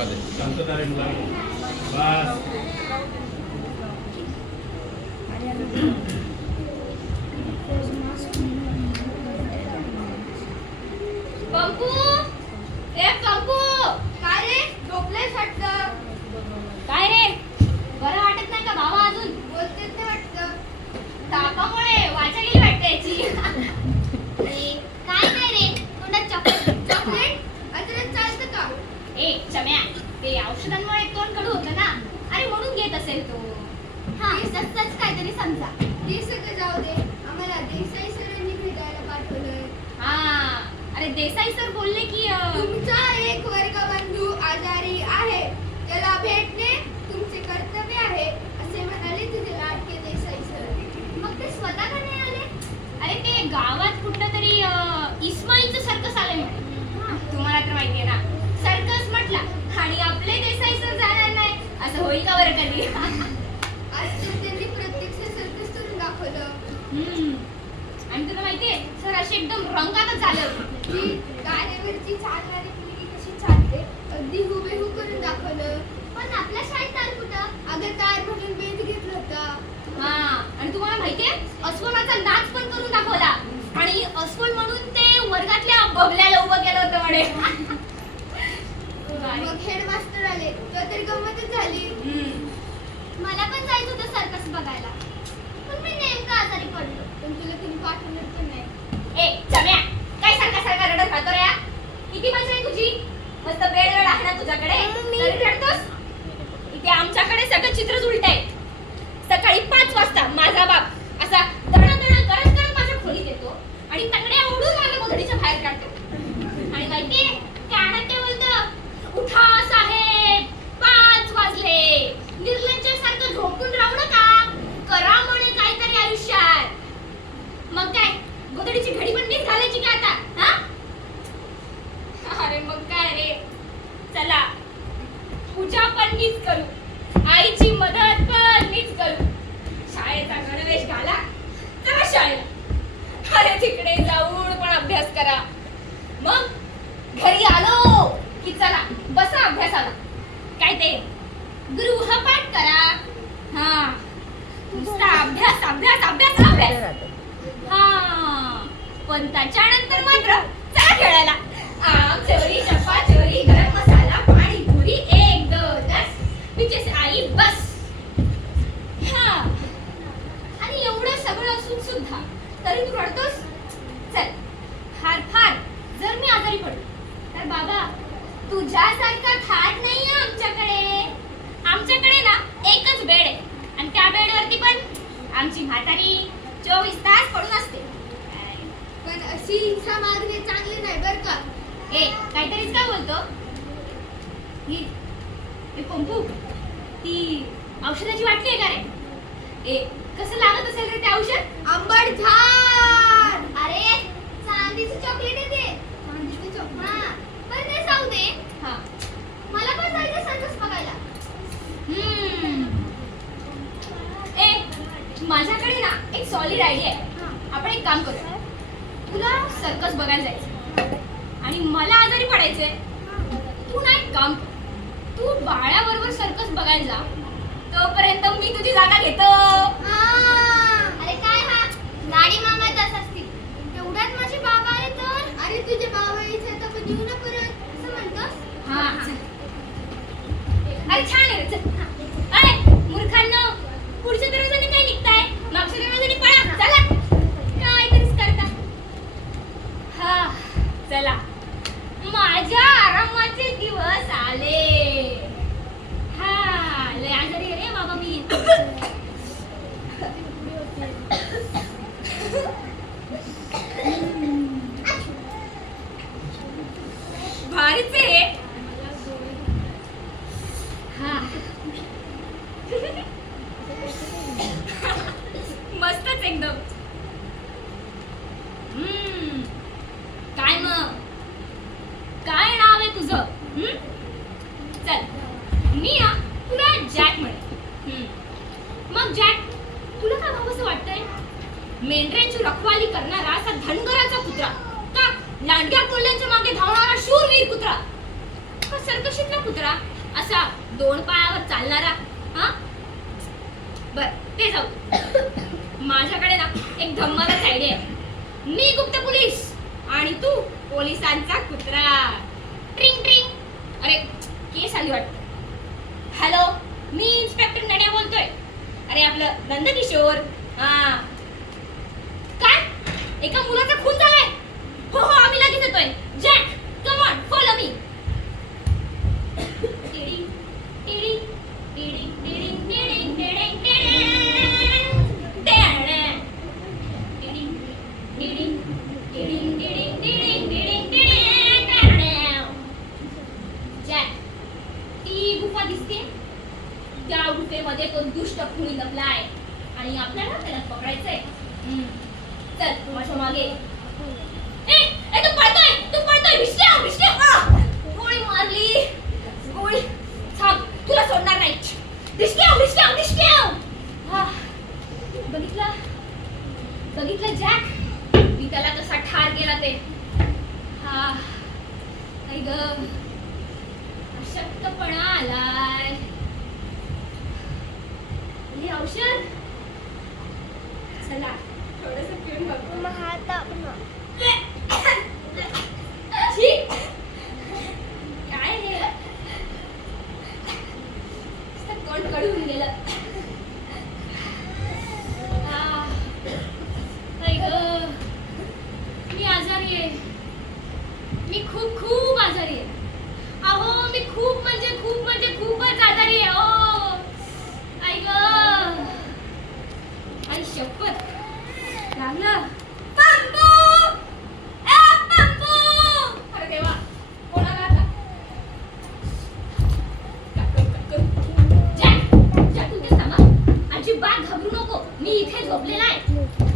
आवाज आहे. शांतता रे मुलांनो. बस. पंपू, ए पंपू, काय रे झोपलेस वाटतं? काय रे बरं वाटत नाही का भावा? अजून बोलतेच नाही वाटतं. तापामुळे वाचा गेली वाटते याची. काय नाही रे, तोंडात चॉकलेट अजून चालतं का? ए चम्या, ते औषधांमुळे तोंड कडू होतं ना, अरे म्हणून घेत असेल तो. हा तसंच काहीतरी समजा. ते सगळं जाऊ दे, आम्हाला देसाई सरांनी भेटायला पाठवलंय. हा अरे देसाई सर बोलले की तुमचा एक वर्गबंधू आजारी आहे, त्याला भेटणे तुमचे कर्तव्य आहे असे म्हणाले तुझे लाडके देसाई सर. मग ते स्वतः का नाही आले? अरे ते गावात कुठलं तरी इस्माईलचं सर्कस आलंय म्हणे. तुम्हाला तर माहितीये ना, सर्कस म्हटला आणि आपले देसाई सर जाणार नाही असं होईल का बरं कधी? आज तर त्यांनी प्रत्यक्ष सर्कस करून दाखवलं. आणि तुला माहितीये सर असे एकदम रंगातच झाले होते. ती गाण्यावरची चालणारी मुलगी कशी चालते अगदी हुबेहू करून दाखवलं. पण आपल्या शाळेत तार कुठं? अगं तार म्हणून बेत घेतला होता. हा आणि तुम्हाला माहितीये अस्वलाचा नाच पण करून दाखवला. आणि अस्वल म्हणून ते वर्गातल्या बबल्याला उभं केलं होतं म्हणे. मग हेडमास्टर आले तेव्हा तरी गंमतच झाली. मला पण जायचं होतं सर्कस बघायला, पण मी नेमका आजारी पडलो. पण तुला कुणी पाठवलं पण नाही. ए चम्या, काय सारखा रडत राहतो रे? किती मजा आहे तुझी? मस्त बेड आहे ना तुझ्याकडे, तरी रडतोस? इथे आमच्याकडे सगळं चित्रच उलट आहे. सकाळी 5 वाजता माझा बाप असा दणादणा करत करत माझ्या खोलीत येतो आणि तंगड्या ओढून मला गोधडीच्या बाहेर काढतो. आणि माहितीये कानात ते बोलतं, उठा साहेब 5 वाजले, निर्लज्जासारखं झोपून राहू नका, करा म्हणे काहीतरी आयुष्यात. मग काय गोधडीची घडी पण मीच घालायची का आता? हा अरे मग काय रे, चला पूजा पण मीच करू, आईची मदत पण मीच करू, शाळेचा गणवेश घाला, चला शाळेला. अरे तिकडे जाऊन पण अभ्यास करा. मग घरी आलो की चला बसा अभ्यासाला. काय ते गृहपाठ करा. हा नुसता अभ्यास अभ्यास अभ्यास अभ्यास. हा पण त्याच्यानंतर मात्र चला खेळायला. आम चोरी चप्पा चोरी गरम मसाला पाणीपुरी 1 2 10 पिचेस आई बस. हा आणि एवढं सगळं असून सुद्धा तरी तू रडतोस? चल फार फार जर मी आजारी पडलो तर बाबा तुझ्यासारखा थाट नाहीये आमच्याकडे. आमच्याकडे ना एकच बेड आहे आणि त्या बेडवरती पण आमची म्हातारी 24 तास पडून असते. पण अशी इच्छा मागणे चांगले नाही बर का. ए काहीतरीच काय बोलतो? ही पंपू, ती औषधाची वाटली आहे का रे? ए कसं लागत असेल रे ते औषध? आंबट झाड. अरे चांदीचं चॉकलेट आहे ते. चांदीचं चॉकलेट? हा पण ते जाऊ दे. हा मला पण जायचं सर्कस बघायला. ए माझ्याकडे ना एक सॉलिड आयडिया आहे. आपण एक काम करूया, तुला सर्कस बघायला जायचं आणि मला आजारी पडायचंय. तू ना एक काम, तू बाळाबरोबर सर्कस बघायला जा, तोपर्यंत मी तुझी जागा घेतो. अरे काय हा गाडी मामा जात असतील तेवढ्यात माझे बाबा आले तर? अरे तुझे बाबा इथे तर पण येऊ ना परत असं म्हणतोस? हा अरे छान आहे. अरे मूर्खांनो, पुढच्या दरवाजाने काय निघताय? मागच्या दरवाजाने पळा. चला काय तरीच करता. हा चला माझ्या आरामाचे दिवस आले. हा लय आजारी रे बाबा मी. भारीच आहे. हा मस्तच एकदम. काय मग काय नाव आहे तुझं? चल मी ना तुला जॅक म्हणेन. मग जॅक तुला काय भावंसं वाटतंय? मेंढऱ्यांची रखवाली करणारा असा धनगराचा कुत्रा, का लांडग्या कोल्ह्यांच्या मागे धावणारा शूरवीर कुत्रा, का सर्कशीतला कुत्रा? 2 पायावर चालणारा. हा बर ते जाऊ. माझ्याकडे ना एक धम्मालच आयडिया आहे. मी गुप्त पोलीस आणि तू पोलिसांचा कुत्रा. ट्रिंग ट्रिंग. अरे केस आली वाटत. हॅलो, मी इन्स्पेक्टर नड्या बोलतोय. अरे आपलं नंदकिशोर. हा काय, एका मुलाचा खून झालाय? हो हो आम्ही लगेच येतोय. Jack come on follow me. त्या गुफेमध्ये तो दुष्ट खुळी लपलाय आणि आपल्याला त्याला पकडायचंय. चल माझ्या मागे. तू पळतोय भिष्क्या. गोळी मारली. गोळी थांब, तुला सोडणार नाही. भिष्क्या. बघितलं जॅक, मी त्याला कसा ठार केला ते. हा आई ग, अशक्तपणा आलाय. हे औषध चला थोडंसं पिऊन बघू. छी, काय हे तोंड कडून गेलं. आई ग, मी आजारी आहे. मी खूप आजारी आहे. अहो मी खूप म्हणजे खूपच आजारी आहे. ओ आई ग, आई शपथ लागलं. अरे देवा, कोणाला आता? जॅक तू ते सांगा. अजिबात घाबरू नको, मी इथे झोपलेला आहे.